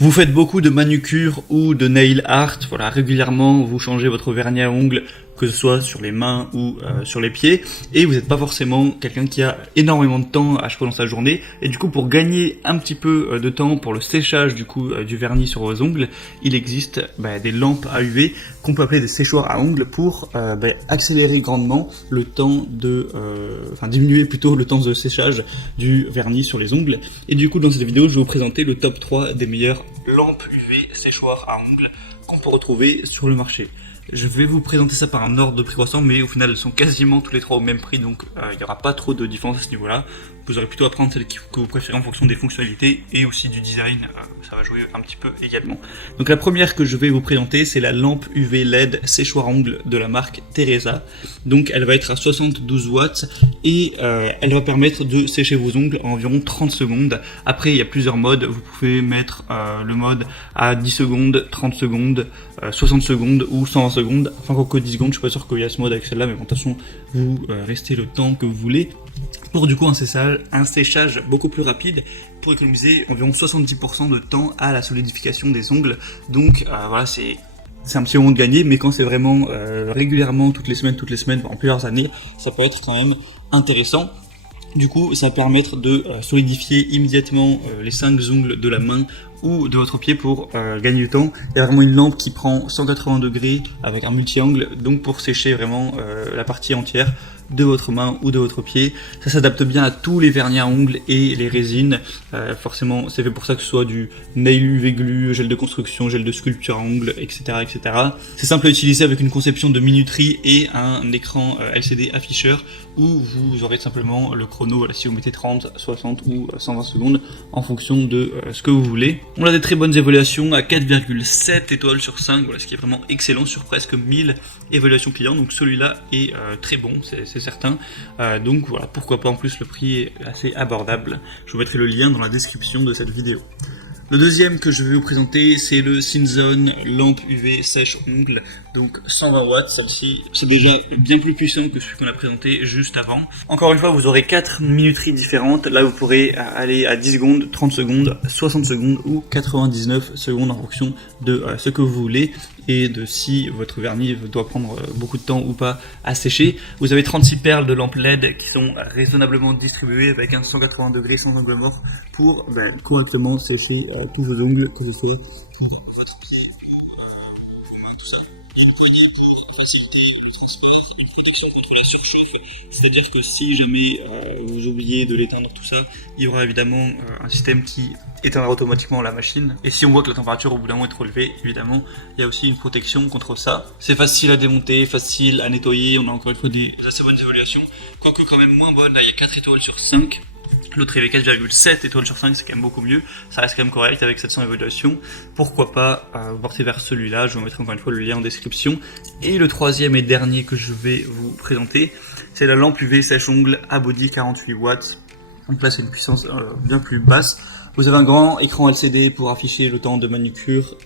Vous faites beaucoup de manucure ou de nail art, voilà, régulièrement vous changez votre vernis à ongles, que ce soit sur les mains ou sur les pieds, et vous n'êtes pas forcément quelqu'un qui a énormément de temps à chaque fois dans sa journée, et du coup pour gagner un petit peu de temps pour le séchage du vernis sur vos ongles, il existe des lampes à UV qu'on peut appeler des séchoirs à ongles pour accélérer grandement le temps diminuer plutôt le temps de séchage du vernis sur les ongles. Et du coup dans cette vidéo je vais vous présenter le top 3 des meilleures lampes UV séchoirs à ongles qu'on peut retrouver sur le marché. Je vais vous présenter ça par un ordre de prix croissant, mais au final elles sont quasiment tous les trois au même prix, donc il n'y aura pas trop de différence à ce niveau-là. Vous aurez plutôt à prendre celle que vous préférez en fonction des fonctionnalités et aussi du design, ça va jouer un petit peu également. Donc la première que je vais vous présenter, c'est la lampe UV LED séchoir à ongles de la marque Teresa. Donc elle va être à 72 watts et elle va permettre de sécher vos ongles en environ 30 secondes. Après il y a plusieurs modes, vous pouvez mettre le mode à 10 secondes, 30 secondes, 60 secondes ou 120 secondes, enfin encore que 10 secondes, je suis pas sûr qu'il y a ce mode avec celle-là, mais bon, de toute façon vous restez le temps que vous voulez. Pour du coup un séchage beaucoup plus rapide pour économiser environ 70% de temps à la solidification des ongles. Donc voilà, c'est un petit moment de gagner, mais quand c'est vraiment régulièrement, toutes les semaines, en plusieurs années, ça peut être quand même intéressant. Du coup, ça va permettre de solidifier immédiatement les 5 ongles de la main ou de votre pied pour gagner du temps. Il y a vraiment une lampe qui prend 180 degrés avec un multi-angle, donc pour sécher vraiment la partie entière de votre main ou de votre pied. Ça s'adapte bien à tous les vernis à ongles et les résines. Forcément, c'est fait pour ça, que ce soit du nail UV glue, gel de construction, gel de sculpture à ongles, etc., etc. C'est simple à utiliser avec une conception de minuterie et un écran LCD afficheur où vous aurez simplement le chrono, voilà, si vous mettez 30, 60 ou 120 secondes en fonction de ce que vous voulez. On a des très bonnes évaluations à 4,7 étoiles sur 5, voilà, ce qui est vraiment excellent sur presque 1000 évaluations clients. Donc celui-là est très bon, c'est certain. Donc voilà, pourquoi pas, en plus le prix est assez abordable. Je vous mettrai le lien dans la description de cette vidéo. Le deuxième que je vais vous présenter, c'est le Cinzone lampe UV sèche ongles, donc 120 watts. Celle-ci, c'est déjà bien plus puissant que celui qu'on a présenté juste avant. Encore une fois, vous aurez 4 minuteries différentes. Là, vous pourrez aller à 10 secondes, 30 secondes, 60 secondes ou 99 secondes en fonction de ce que vous voulez et de si votre vernis doit prendre beaucoup de temps ou pas à sécher. Vous avez 36 perles de lampes LED qui sont raisonnablement distribuées avec un 180 degrés sans angle mort pour correctement sécher tous vos ongles, que ce soit votre pied ou vos mains, tout ça. Une poignée pour faciliter le transport, une protection contre la surchauffe, c'est-à-dire que si jamais vous oubliez de l'éteindre, tout ça, il y aura évidemment un système qui éteindra automatiquement la machine. Et si on voit que la température au bout d'un moment est trop élevée, évidemment, il y a aussi une protection contre ça. C'est facile à démonter, facile à nettoyer, on a encore une fois des assez bonnes évaluations, quoique quand même moins bonnes. Là, il y a 4 étoiles sur 5. L'autre il y avait 4,7 étoiles sur 5, c'est quand même beaucoup mieux. Ça reste quand même correct avec 700 évaluations. Pourquoi pas vous porter vers celui-là, je vous mettrai encore une fois le lien en description. Et le troisième et dernier que je vais vous présenter, c'est la lampe UV sèche-ongles à body 48 watts. Donc là c'est une puissance bien plus basse. Vous avez un grand écran LCD pour afficher le temps de manucure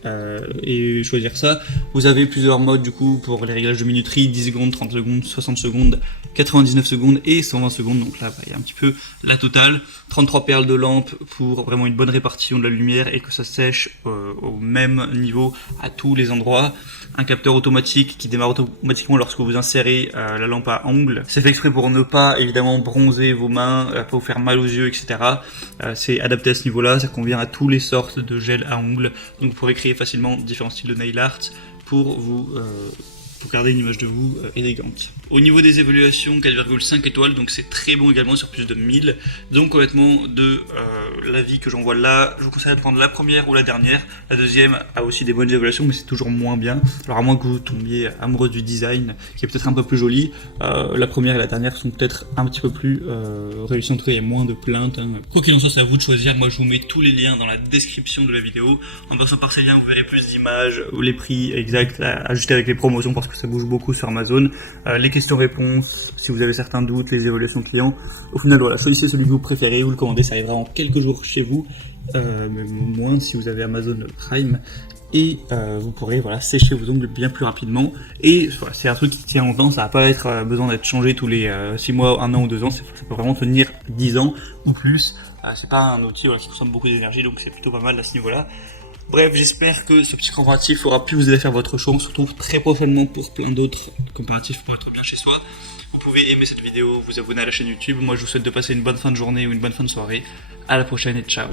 et choisir ça. Vous avez plusieurs modes du coup pour les réglages de minuterie, 10 secondes, 30 secondes, 60 secondes, 99 secondes et 120 secondes. Donc là, il y a un petit peu la totale. 33 perles de lampe pour vraiment une bonne répartition de la lumière et que ça sèche au même niveau à tous les endroits. Un capteur automatique qui démarre automatiquement lorsque vous insérez la lampe à ongles. C'est fait exprès pour ne pas évidemment bronzer vos mains, pas vous faire mal aux yeux, etc. C'est adapté à ce niveau-là, ça convient à toutes les sortes de gel à ongles. Donc vous pourrez créer facilement différents styles de nail art pour garder une image de vous élégante. Au niveau des évaluations, 4,5 étoiles, donc c'est très bon également sur plus de 1000. Donc honnêtement, de l'avis que j'en vois là, je vous conseille de prendre la première ou la dernière. La deuxième a aussi des bonnes évaluations, mais c'est toujours moins bien. Alors à moins que vous tombiez amoureux du design, qui est peut-être un peu plus joli, la première et la dernière sont peut-être un petit peu plus réussies. En tout cas, il y a moins de plaintes. Quoi qu'il en soit, c'est à vous de choisir. Moi, je vous mets tous les liens dans la description de la vidéo. En passant par ces liens, vous verrez plus d'images, les prix exacts, ajustés avec les promotions, parce que ça bouge beaucoup sur Amazon, les questions-réponses, si vous avez certains doutes, les évaluations clients. Au final, voilà, choisissez celui que vous préférez, vous le commandez, ça arrivera en quelques jours chez vous, même moins si vous avez Amazon Prime, et vous pourrez sécher vos ongles bien plus rapidement. Et voilà, c'est un truc qui tient longtemps, ça va pas être besoin d'être changé tous les 6 mois, 1 an ou 2 ans, ça peut vraiment tenir 10 ans ou plus. C'est pas un outil qui consomme beaucoup d'énergie, donc c'est plutôt pas mal à ce niveau-là. Bref, j'espère que ce petit comparatif aura pu vous aider à faire votre choix. On se retrouve très prochainement pour plein d'autres comparatifs pour être bien chez soi. Vous pouvez aimer cette vidéo, vous abonner à la chaîne YouTube. Moi, je vous souhaite de passer une bonne fin de journée ou une bonne fin de soirée. À la prochaine et ciao.